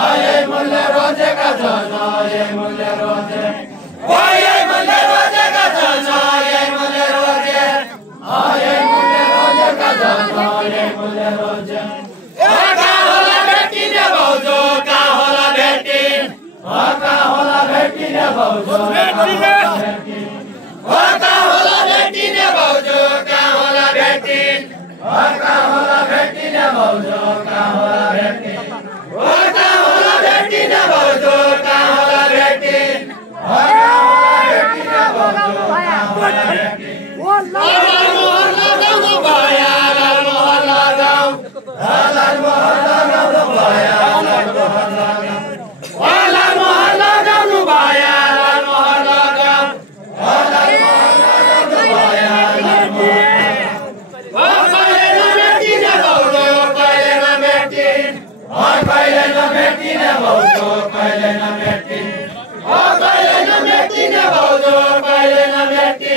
आये मुल्ले रोजे का जाना आये मुल्ले रोजे आये मुल्ले रोजे का जाना आये मुल्ले रोजे आये मुल्ले रोजे का जाना आये मुल्ले रोजे का होला बेटी ने भौजो का होला बेटी का होला बेटी ने भौजो बेटी ने का होला बेटी ने भौजो का होला बेटी का होला बेटी ने भौजो का होला बेटी का होला बेटी ने भौजो का होला बेटी का होला बेटी ने भौजो का होला बेटी लाल मोहल्ला गाँव भाया लाल मोहल्ला गाँव भाया लाल मोहल्ला गाँव लाल मोहल्ला गाँव भाया लाल मोहल्ला गाँव लाल मोहल्ला गाँव भाया लाल पहले न बेटी ने भौजो पहले न बेटी पहले न बेटी ने भौजो पहले न बेटी पहले न बेटी ने भौजो पहले न बेटी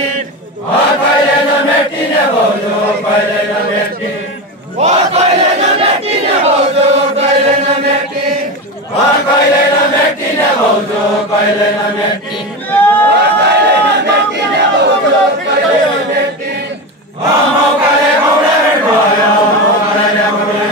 पहले न बेटी ने भौजो पहले न बेटी पहले न बेटी ने भौजो पहले न बेटी पहले न बेटी ने भौजो पहले न बेटी हम करे घोड़े भाया करे घोड़े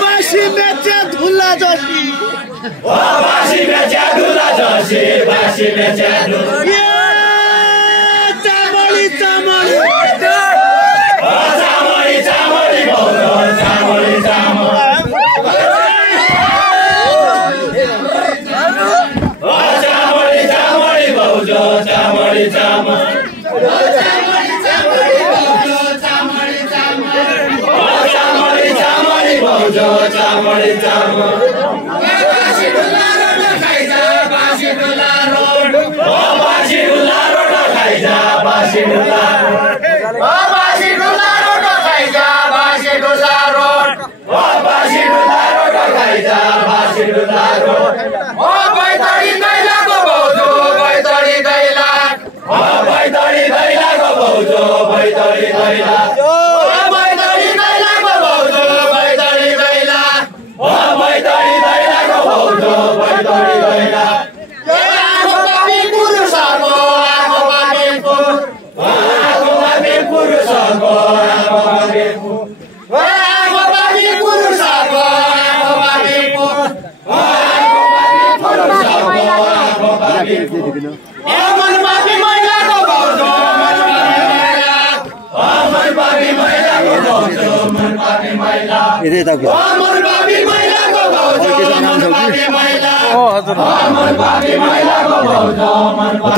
बासी बेचे धुला जसी बासी बेचे धुला जसी बासी बेचे धुला चामड़ी चामड़ी चामड़ी चामड़ी बोलो चामड़ी चामड़ी चामड़ी चामड़ी बोलो चामड़ी चामड़ी चामड़ी चामड़ी बासी डुला रोड खाइ जा बासी डुला रोड बासी डुला रोड खाइ जा बासी डुला रोड बासी डुला रोड खाइ जा बासी डुला रोड बासी डुला रोड खाइ जा बासी डुला रोड बैतडी दैलाको भौजो बैतडी दैला बैतडी दैलाको भौजो बैतडी दैला इधर तक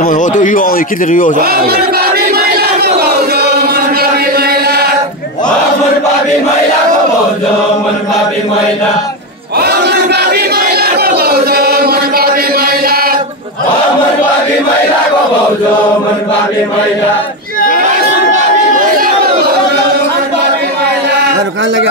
हो तो यो किधर यो कहाँ लगे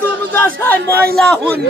तुम जैसा महिला हुन्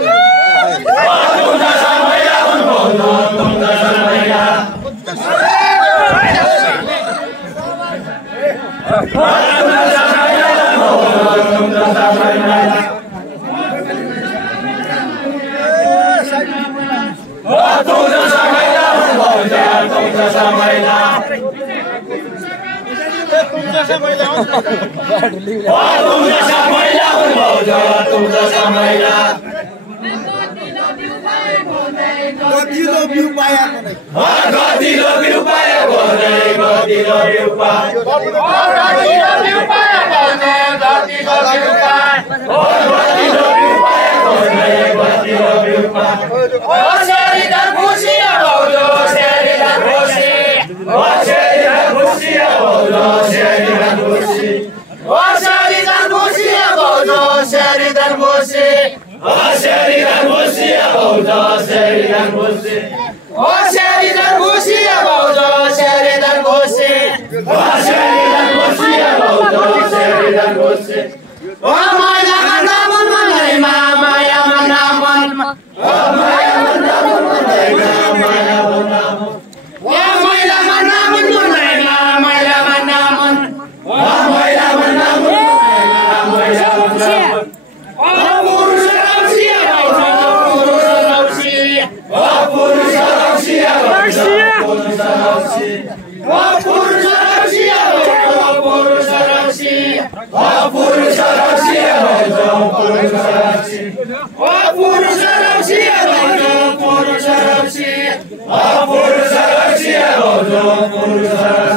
Purusa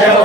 Deus